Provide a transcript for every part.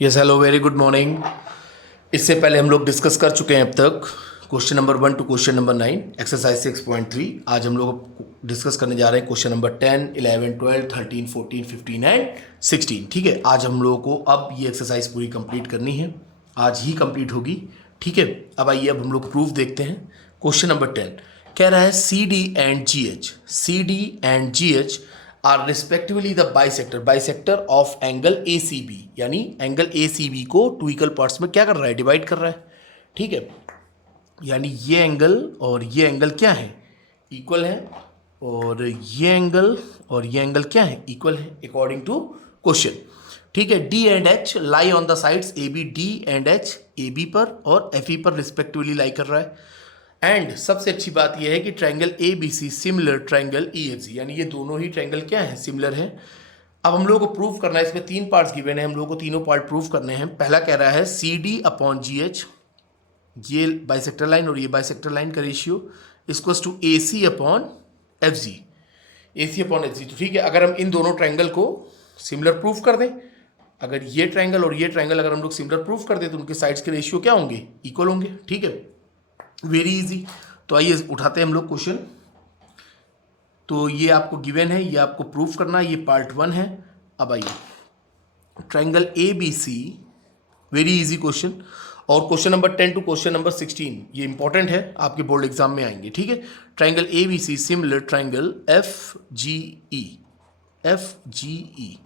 Yes hello very good morning. इससे पहले हम लोग डिस्कस कर चुके हैं अब तक question number 1 to question number 9 exercise 6.3। आज हम लोग डिस्कस करने जा रहे हैं क्वेश्चन नंबर 10, 11, 12, 13, 14, 15 एंड 16। ठीक है, आज हम लोगों को अब ये एक्सरसाइज पूरी कंप्लीट करनी है, आज ही कंप्लीट होगी। ठीक है, अब आइए अब हम लोग प्रूफ देखते हैं। क्वेश्चन नंबर 10 कह रहा है C D and G H, C D and G H are respectively the bisector of angle A C B, यानी एंगल ए सी बी को टू इक्वल पार्ट्स में क्या कर रहा है, डिवाइड कर रहा है। ठीक है, यानी ये एंगल और ये एंगल क्या है, इक्वल है, और ये एंगल क्या है, इक्वल है अकॉर्डिंग टू क्वेश्चन। ठीक है, D and H lie on the sides A B, D and H A B पर और एफ ई पर रिस्पेक्टिवली लाई कर रहा है। एंड सबसे अच्छी बात यह है कि triangle A B C similar triangle E F C, यानी ये दोनों ही ट्रायंगल क्या है, सिमिलर है। अब हम लोगों को प्रूव करना है, इसमें 3 पार्ट्स गिवन है, हम लोगों को तीनों पार्ट प्रूव करने हैं। पहला कह रहा है C D upon G H, ये बाइसेक्टर लाइन और ये बाइसेक्टर लाइन का ratio equals to A C upon F G, A C upon F G. तो ठीक है, अगर हम इन दोनों ट्रायंगल को सिमिलर प्रूफ कर दें, अगर ये ट्रायंगल और ये ट्रायंगल अगर हम लोग सिमिलर प्रूफ कर दें तो उनके साइड्स के रेशियो क्या होंगे, इक्वल होंगे। ठीक है, वेरी इजी। तो आइए उठाते हैं हम लोग क्वेश्चन। तो ये आपको गिवन है, ये आपको प्रूफ करना है, ये पार्ट 1 है। अब आइए triangle A B C, very easy question. और question number 10 to question number 16 ये इंपॉर्टेंट है, आपके बोर्ड एग्जाम में आएंगे। ठीक है, triangle A B C similar triangle F G E, F G E.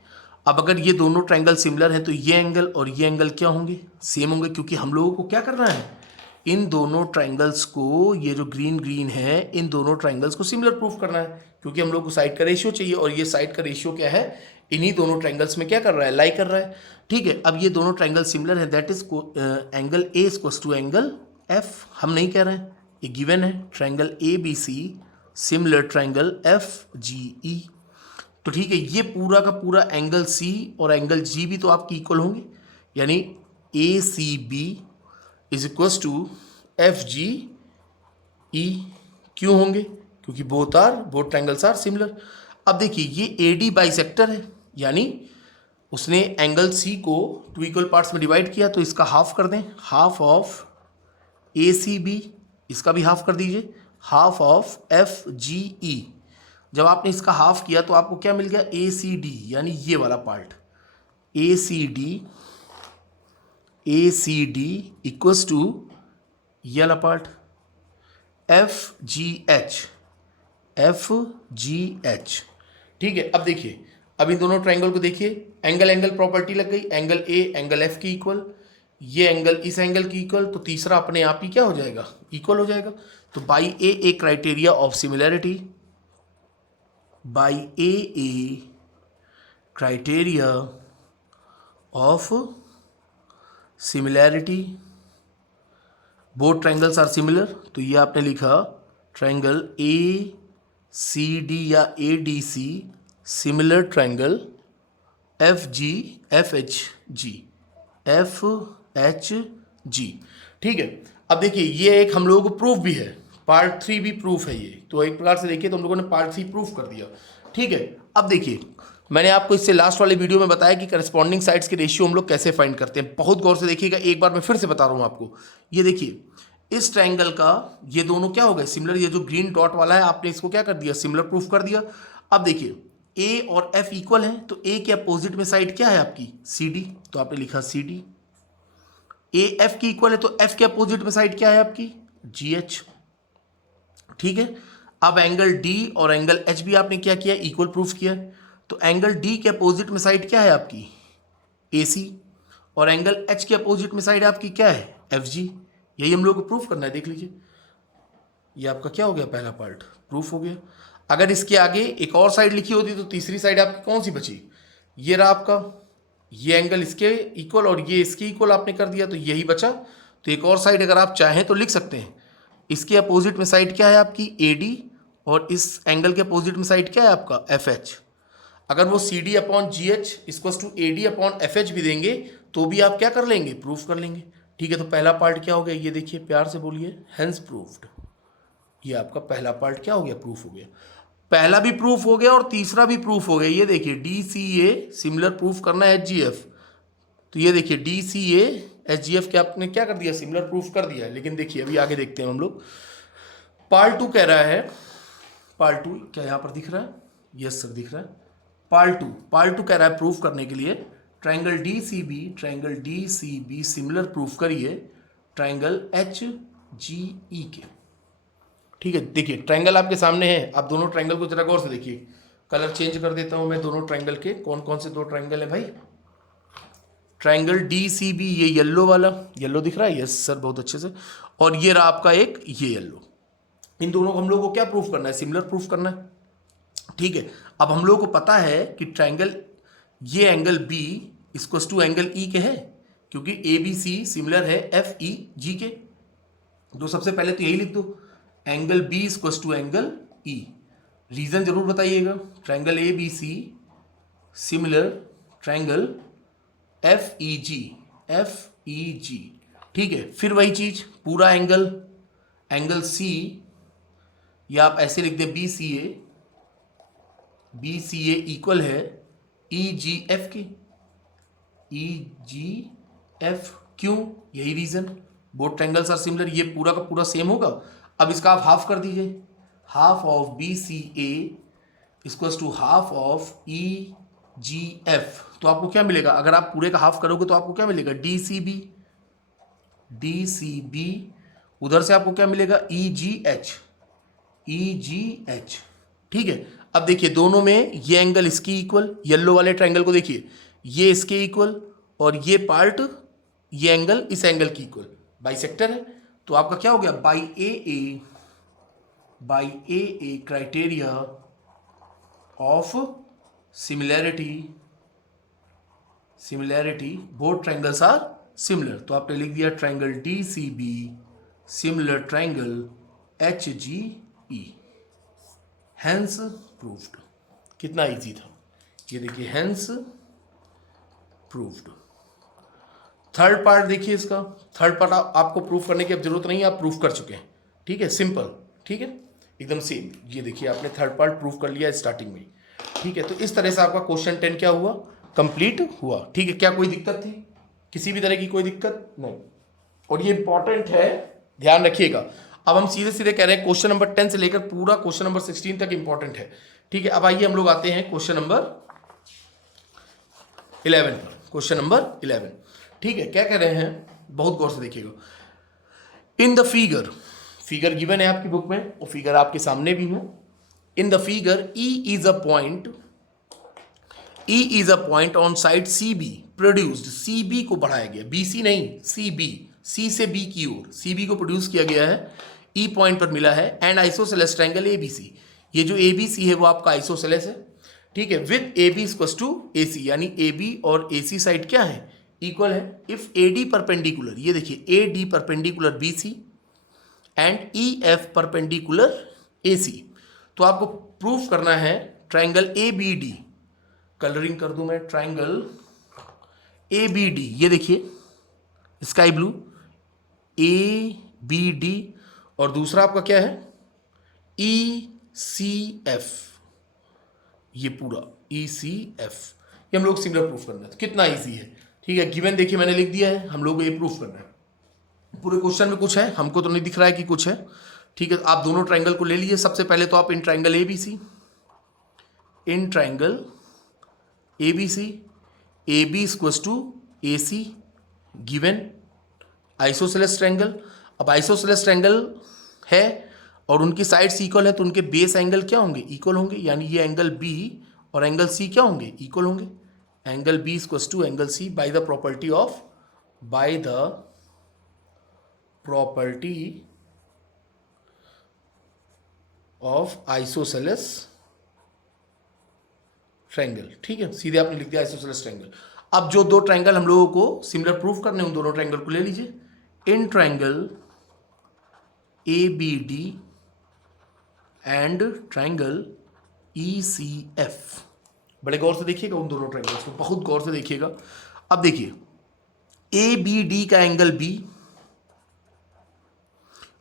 अब अगर ये दोनों ट्रायंगल सिमिलर है तो ये एंगल और ये एंगल क्या होंगे, सेम होंगे, क्योंकि हम लोगों को क्या करना है, इन दोनों ट्रायंगल्स को, ये जो ग्रीन ग्रीन है, इन दोनों ट्रायंगल्स को सिमिलर प्रूफ करना है, क्योंकि हम लोग को साइड का रेशियो चाहिए, और ये साइड का रेशियो क्या है, इन्हीं दोनों ट्रायंगल्स में क्या कर रहा है, लाई कर रहा है। ठीक है, अब ये दोनों ट्रायंगल सिमिलर है, that is angle A equals to angle F. हम नहीं कह रहे हैं, ये गिवन है, triangle A B C similar triangle F G E. तो ठीक है, ये पूरा का पूरा एंगल सी और एंगल जी भी तो आपकी इक्वल होंगे, यानी A C B is equals to F G E. क्यों होंगे, क्योंकि बोथ ट्रायंगल्स आर सिमिलर। अब देखिए ये ए डी बाइसेक्टर है, यानी उसने एंगल सी को टू इक्वल पार्ट्स में डिवाइड किया, तो इसका हाफ कर दें, half of A C B, इसका भी हाफ कर दीजिए, half of F G E. जब आपने इसका हाफ किया तो आपको क्या मिल गया, ए सी डी, यानी ये वाला part A C D, A C D equals to ये वाला part F G H, F G H. ठीक है, अब देखिए, अब इन दोनों ट्रायंगल को देखिए, एंगल एंगल प्रॉपर्टी लग गई, एंगल ए एंगल एफ की इक्वल, ये एंगल इस एंगल की इक्वल, तो तीसरा अपने आप ही क्या हो जाएगा, इक्वल हो जाएगा। तो by a criteria of similarity, by a criteria of similarity, both triangles are similar. तो ये आपने लिखा ट्रायंगल ए सी डी या A D C similar triangle F G, F H G, F H G. ठीक है, अब देखिए ये एक हम लोगों को प्रूफ भी है, पार्ट 3 भी प्रूफ है ये, तो एक प्रकार से देखिए तो हम लोगों ने पार्ट 3 प्रूफ कर दिया। ठीक है, अब देखिए मैंने आपको इससे लास्ट वाले वीडियो में बताया कि करस्पॉन्डिंग साइड्स के रेशियो हम लोग कैसे फाइंड करते हैं, बहुत गौर से देखिएगा, एक बार मैं फिर से बता रहा हूँ आपको। ये देखिए इस ट्रायंगल का ये दोनों क्या हो गए, सिमिलर, ये जो ग्रीन डॉट वाला है आपने इसको क्या कर दिया, सिमिलर प्रूफ कर दिया। अब देखिए ए और एफ इक्वल है, तो ए के अपोजिट में साइड क्या है आपकी, सी डी, तो आपने लिखा सी डी। ए एफ की इक्वल है, तो एफ के अपोजिट में साइड क्या है आपकी, जी एच। ठीक है, अब एंगल डी और एंगल एच भी आपने क्या किया, इक्वल प्रूफ किया, तो एंगल डी के अपोजिट में साइड क्या है आपकी, ए सी, और एंगल एच के अपोजिट में साइड आपकी क्या है, एफ जी। यही हम लोग को प्रूफ करना है, देख लीजिए ये आपका क्या हो गया, पहला पार्ट प्रूफ हो गया। अगर इसके आगे एक और साइड लिखी होती तो तीसरी साइड आपकी कौन सी बची, ये रहा आपका, ये एंगल इसके इक्वल और ये इसके इक्वल आपने कर दिया, तो यही बचा। तो एक और साइड अगर आप चाहें तो लिख सकते हैं, इसके अपोजिट में साइड क्या है आपकी, ए डी, और इस एंगल के अपोजिट में साइड क्या है आपका, एफ एच। अगर वो C D upon G H equals to A D upon F H भी देंगे तो भी आप क्या कर लेंगे, प्रूफ कर लेंगे। ठीक है, तो पहला पार्ट क्या हो गया, ये देखिए प्यार से बोलिए, हेंस प्रूफ्ड। ये आपका पहला पार्ट क्या हो गया, प्रूफ हो गया, पहला भी प्रूफ हो गया और तीसरा भी प्रूफ हो गया। ये देखिए D C A similar proof करना है एच जी एफ, तो ये देखिए D C A H G F, क्या आपने क्या कर दिया, सिमिलर प्रूफ कर दिया है। लेकिन देखिए अभी आगे देखते हैं हम लोग। पार्ट 2 कह रहा है, पार्ट 2 क्या यहाँ पर दिख रहा है, यस सर दिख रहा है। पार्ट 2 कह रहा है प्रूफ करने के लिए triangle D C B similar proof करिए ट्राइंगल एच जी ई के। ठीक है, देखिए ट्राइंगल आपके सामने है, आप दोनों ट्राइंगल को जरा गौर से देखिए। कलर चेंज कर देता हूं मैं दोनों ट्राइंगल के। कौन कौन से दो ट्राइंगल है भाई, ट्राइंगल डी सी बी, ये येलो वाला, येलो दिख रहा है, यस सर बहुत अच्छे से। और ये रहा आपका एक ये येलो। इन दोनों को हम लोग को क्या प्रूफ करना है, सिमिलर प्रूफ करना है। ठीक है, अब हम लोग को पता है कि ट्राइंगल ये angle B equals to angle E के है, क्योंकि ए बी सी सिमिलर है एफ ई जी के। तो सबसे पहले तो यही लिख दो, angle B equals to angle E. Reason जरूर बताइएगा, triangle A B C similar triangle F E G. ठीक है, फिर वही चीज पूरा एंगल सी, या आप ऐसे लिख दें बी सी ए इक्वल है ई जी एफ के। ई जी एफ क्यों, यही reason, both triangles are similar, ये पूरा का पूरा सेम होगा। अब इसका आप हाफ कर दीजिए, half of B C A equals to half of E G F. तो आपको क्या मिलेगा, अगर आप पूरे का हाफ करोगे तो आपको क्या मिलेगा, डी सी बी। उधर से आपको क्या मिलेगा, ई जी एच। ठीक है, अब देखिए दोनों में ये एंगल इसकी इक्वल, येलो वाले ट्राइंगल को देखिए, ये इसके इक्वल, और ये पार्ट ये एंगल इस एंगल की इक्वल, बाइसेक्टर है। तो आपका क्या हो गया, by A A criteria of similarity both triangles are similar. तो आपने लिख दिया triangle D C B similar triangle H G E, hence proved. कितना इजी था ये, देखिए हैंस प्रूव्ड। थर्ड पार्ट देखिए इसका, थर्ड पार्ट आपको प्रूफ करने की अब जरूरत नहीं है, आप प्रूफ कर चुके हैं। ठीक है, सिंपल, ठीक है एकदम सेम। ये देखिए आपने थर्ड पार्ट प्रूफ कर लिया स्टार्टिंग में। ठीक है, तो इस तरह से आपका क्वेश्चन 10 क्या हुआ, कंप्लीट हुआ। ठीक है, क्या कोई दिक्कत थी, किसी भी तरह की कोई दिक्कत नहीं। और ये इंपॉर्टेंट है, ध्यान रखिएगा। अब हम सीधे सीधे कह रहे हैं क्वेश्चन नंबर 10 से लेकर पूरा क्वेश्चन नंबर 16 तक इंपॉर्टेंट है। ठीक है, अब आइए हम लोग आते हैं क्वेश्चन नंबर 11 पर। क्वेश्चन नंबर 11, ठीक है, क्या कह रहे हैं, बहुत गौर से देखिएगा। इन द फिगर गिवन है आपकी बुक में, और फिगर आपके सामने भी है। In the figure E is a point on side C B produced, C B को बढ़ाया गया, बी सी नहीं सी बी, सी से बी की ओर सी बी को प्रोड्यूस किया गया है, ई पॉइंट पर मिला है। And isosceles triangle A B C, ये जो ए बी सी है वो आपका आइसोसेलेस है। ठीक है, with A B equals to A C, यानी ए बी और ए सी साइड क्या है, इक्वल है। इफ ए डी परपेंडिकुलर, ये देखिए A D perpendicular B C and E F perpendicular A C. तो आपको प्रूफ करना है triangle A B D, colouring कर दूं मैं, ट्राइंगल ए बी डी, ये देखिए sky blue A B D, और दूसरा आपका क्या है ई सी एफ, ये पूरा ई सी एफ, ये हम लोग सिमिलर प्रूफ करना है। तो कितना इजी है, ठीक है, गिवन देखिए मैंने लिख दिया है, हम लोग को ये प्रूफ करना है। पूरे क्वेश्चन में कुछ है, हमको तो नहीं दिख रहा है कि कुछ है। ठीक है, आप दोनों ट्राइंगल को ले लीजिए। सबसे पहले तो आप in triangle A B C, in triangle A B C, A B equals to A C given isosceles triangle. अब आइसोसेलेस ट्राइंगल है और उनकी साइड्स इक्वल है, तो उनके बेस एंगल क्या होंगे, इक्वल होंगे, यानी ये एंगल बी और एंगल सी क्या होंगे, इक्वल होंगे। Angle B equals to angle C by the property of isosceles triangle. ठीक है, सीधे आपने लिख दिया आइसोसेलेस ट्राइंगल। अब जो दो ट्राइंगल हम लोगों को सिमिलर प्रूफ करने हैं, उन दोनों ट्राइंगल को ले लीजिए। In triangle A B D and triangle E C F, बड़े गौर से देखिएगा उन दोनों ट्राइंगल्स को, बहुत गौर से देखिएगा। अब देखिए ए बी डी का एंगल बी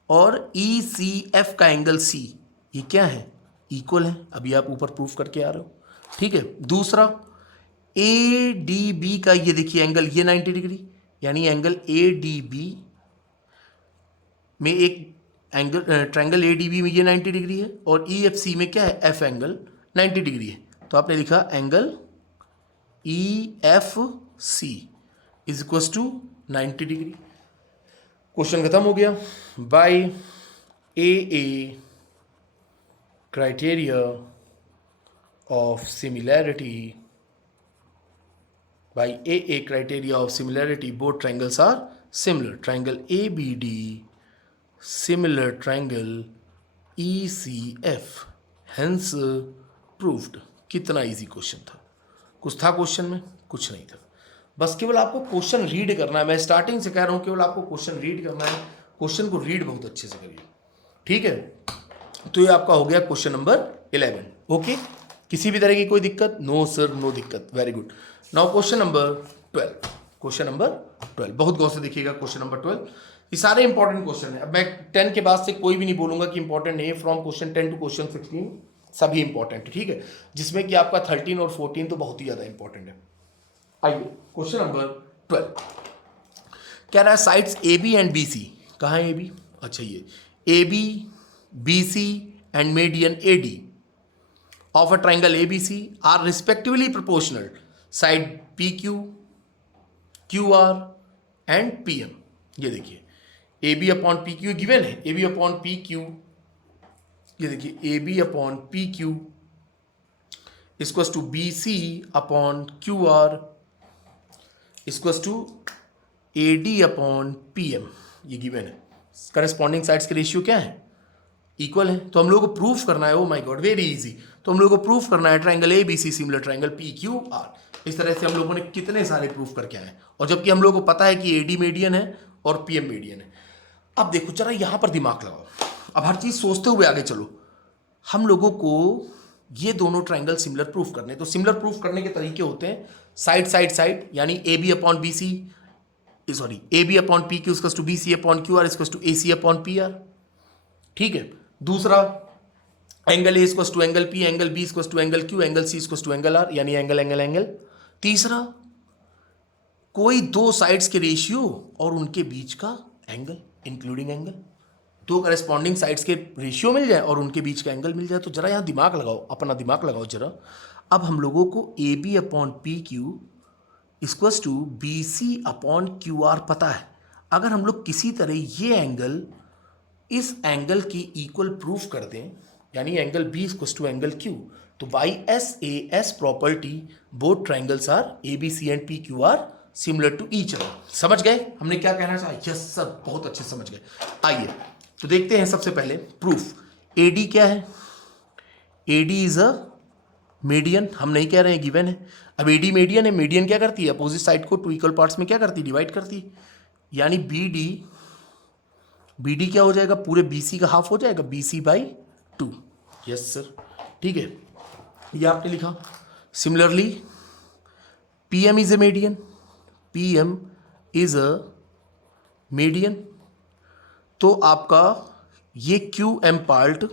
और ई सी एफ का एंगल सी, ये क्या है, इक्वल है। अभी आप ऊपर प्रूफ करके आ रहे हो। ठीक है, दूसरा ए डी बी का ये देखिए एंगल, ये 90 डिग्री, यानी एंगल ए डी बी में एक angle, triangle A D B में ये 90 डिग्री है, और ई एफ सी में क्या है, एफ एंगल 90 डिग्री है। तो आपने लिखा angle E F C is equal to 90 degree. Question खत्म हो गया। By a criteria of similarity, by AA criteria of similarity, both triangles are similar. Triangle ABD, similar triangle ECF, hence proved. कितना easy question था? कुछ था question में? कुछ नहीं था। बस केवल आपको क्वेश्चन रीड करना है। मैं स्टार्टिंग से कह रहा हूँ, केवल आपको क्वेश्चन रीड करना है। क्वेश्चन को रीड बहुत अच्छे से करिए, ठीक है? तो ये आपका हो गया क्वेश्चन नंबर 11। ओके, किसी भी तरह की कोई दिक्कत? नो सर, नो दिक्कत। Very good. Now question number 12। Question number 12 बहुत गौर से देखिएगा। क्वेश्चन नंबर 12, ये सारे इंपॉर्टेंट क्वेश्चन है। अब मैं 10 के बाद से कोई भी नहीं बोलूंगा कि इंपॉर्टेंट नहीं है। फ्रॉम क्वेश्चन 10 टू क्वेश्चन 16 सभी इंपॉर्टेंट है, ठीक है? जिसमें कि आपका 13 और 14 तो बहुत ही ज्यादा इंपॉर्टेंट है। आइए क्वेश्चन नंबर 12 कह रहा है sides A B and B C. कहाँ है ए बी? अच्छा, ये A B, BC and median AD of a triangle ABC are respectively proportional. Side PQ, QR and PM. ये देखिए AB upon PQ given है, AB upon PQ, ये देखिए AB upon PQ equals to BC upon QR equals to AD upon PM, ये given है। Corresponding sides के ratio क्या है? इक्वल है। तो हम लोगों को प्रूफ करना है, oh my god very easy. तो हम लोगों को प्रूफ करना है triangle A B C similar triangle P Q R. इस तरह से हम लोगों ने कितने सारे प्रूफ करके आए, और जबकि हम लोगों को पता है कि एडी मीडियन है और पीएम मीडियन है। अब देखो जरा यहां पर दिमाग लगाओ, अब हर चीज सोचते हुए आगे चलो। हम लोगों को ये दोनों ट्रायंगल सिमिलर प्रूफ करने, तो सिमिलर प्रूफ करने के तरीके होते हैं साइड साइड साइड, यानी A B upon B C, sorry A B upon P Q equals to B C upon Q R equals to A C upon P R, ठीक है? दूसरा angle A equals to angle P, angle B equals to angle Q, angle C equals to angle R, यानी angle angle angle. तीसरा कोई दो sides के ratio और उनके बीच का एंगल इंक्लूडिंग एंगल, दो करस्पॉन्डिंग साइड्स के रेशियो मिल जाए और उनके बीच का एंगल मिल जाए। तो जरा यहाँ दिमाग लगाओ, अपना दिमाग लगाओ जरा। अब हम लोगों को A B upon P Q equals to B C upon Q R पता है। अगर हम लोग किसी तरह ये एंगल इस एंगल की इक्वल प्रूफ कर दें, यानी angle B equals to angle Q, तो by S A S property both triangles are A B C and P Q R similar to each other. समझ गए हमने क्या कहना चाहा? यस सर, बहुत अच्छे समझ गए। आइए तो देखते हैं सबसे पहले प्रूफ। ए डी क्या है? A D is a median, हम नहीं कह रहे हैं, गिवन है। अब ए डी मीडियन है, मीडियन क्या करती है? अपोजिट साइड को टू इक्वल पार्ट्स में क्या करती है? डिवाइड करती है। यानी बी डी क्या हो जाएगा? पूरे बी सी का हाफ हो जाएगा, B C by 2। Yes sir, ठीक है, ये आपने लिखा। Similarly P M is a median, P M is a median, तो आपका ये क्यू एम पार्ट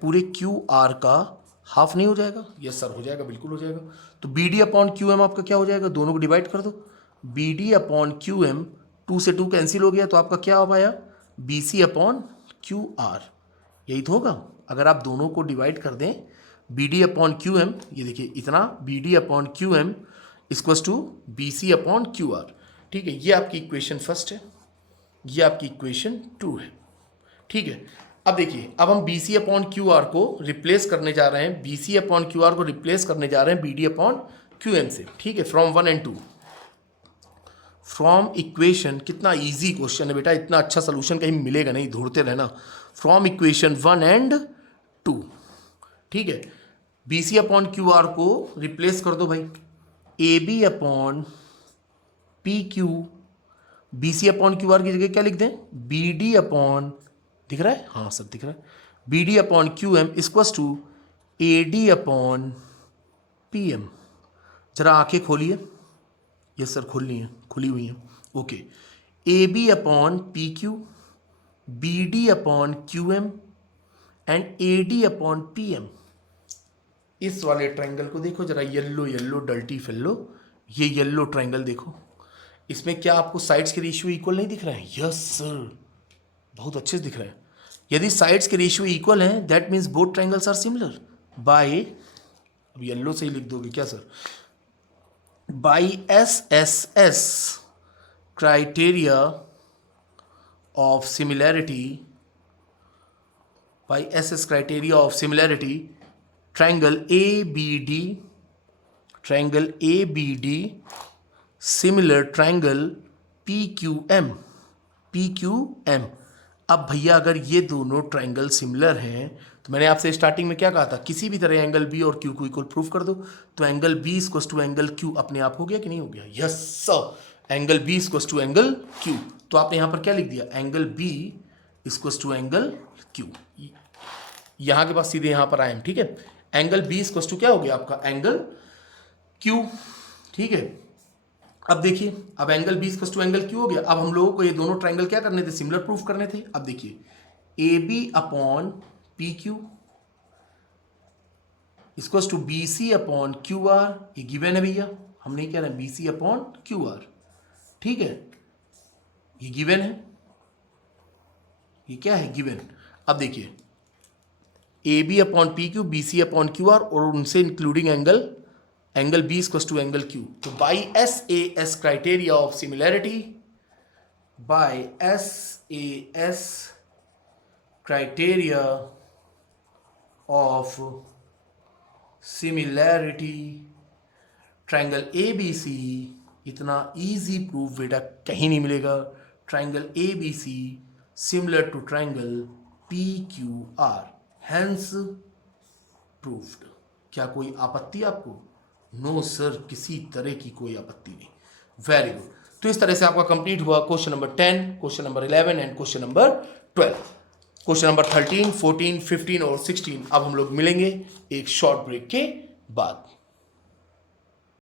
पूरे क्यू आर का हाफ नहीं हो जाएगा? यस सर, हो जाएगा, बिल्कुल हो जाएगा। तो B D upon Q M आपका क्या हो जाएगा? दोनों को डिवाइड कर दो, B D upon Q M, 2 से 2 कैंसिल हो गया, तो आपका क्या हो पाया? B C upon Q R. यही तो होगा अगर आप दोनों को डिवाइड कर दें, B D upon Q M, ये देखिए इतना, B D upon Q M equals to B C upon Q R, ठीक है? ये आपकी इक्वेशन फर्स्ट है, ये आपकी इक्वेशन 2 है, ठीक है? अब देखिए, अब हम B C upon Q R को रिप्लेस करने जा रहे हैं, B C upon Q R को रिप्लेस करने जा रहे हैं B D upon Q M से, ठीक है? फ्रॉम 1 and 2, फ्रॉम इक्वेशन, कितना इजी क्वेश्चन है बेटा, इतना अच्छा सोल्यूशन कहीं मिलेगा नहीं, ढूंढते रहना। फ्रॉम इक्वेशन 1 and 2, ठीक है? B C upon Q R को रिप्लेस कर दो भाई, A B upon P Q, B C upon Q R की जगह क्या लिख दें? बी डी अपॉन, दिख रहा है? हाँ सर दिख रहा है, B D upon Q M equals to A D upon P M. जरा आंखें खोलिए। यस सर, खुली हैं, खुली हुई हैं, okay. A B upon P Q, B D upon Q M and A D upon P M. इस वाले ट्रायंगल को देखो जरा, येलो येलो डल्टी फेलो, ये येलो ट्रायंगल देखो, इसमें क्या आपको साइड्स के रेशियो इक्वल नहीं दिख रहा है? यस सर, बहुत अच्छे से दिख रहा है। यदि साइड्स के रेशियो इक्वल हैं that means both triangles are similar by, अब येलो से ही लिख दोगे क्या sir, by SSS criteria of similarity, by SS criteria of similarity, triangle ABD similar triangle PQM। अब भैया अगर ये दोनों ट्राइंगल सिमिलर हैं तो मैंने आपसे स्टार्टिंग में क्या कहा था, किसी भी तरह एंगल बी और क्यू को इक्वल प्रूफ कर दो, तो angle B equals to angle Q अपने आप हो गया कि नहीं हो गया? Yes sir, angle B equals to angle Q. तो आपने यहां पर क्या लिख दिया, angle B equals to angle Q, यहां के पास सीधे यहां पर आए हम, ठीक है। एंगल बी इक्वल्स टू क्या हो गया आपका, एंगल क्यू, ठीक है। अब देखिए, अब angle B equals to angle Q हो गया। अब हम लोगों को ये दोनों ट्रायंगल क्या करने थे, सिमिलर प्रूफ करने थे। अब देखिए, A B upon P Q equals to B C upon Q R, ये गिवन है भैया, हम नहीं कह रहे B C upon Q R, ठीक है, ये गिवन है, ये क्या है, गिवन। अब देखिए, A B upon P Q, B C upon Q R, और उनसे including angle B equals to angle Q. तो by SAS criteria of similarity, by SAS criteria of similarity, triangle ABC, इतना इजी प्रूफ बेटा कहीं नहीं मिलेगा, triangle ABC similar to triangle PQR, hence proofed. क्या कोई आपत्ति आपको? नो सर, किसी तरह की कोई आपत्ति नहीं। Very good. तो इस तरह से आपका कंप्लीट हुआ question number 10, question number 11 and question number 12। Question number 13, 14, 15 और 16 अब हम लोग मिलेंगे एक शॉर्ट ब्रेक के बाद।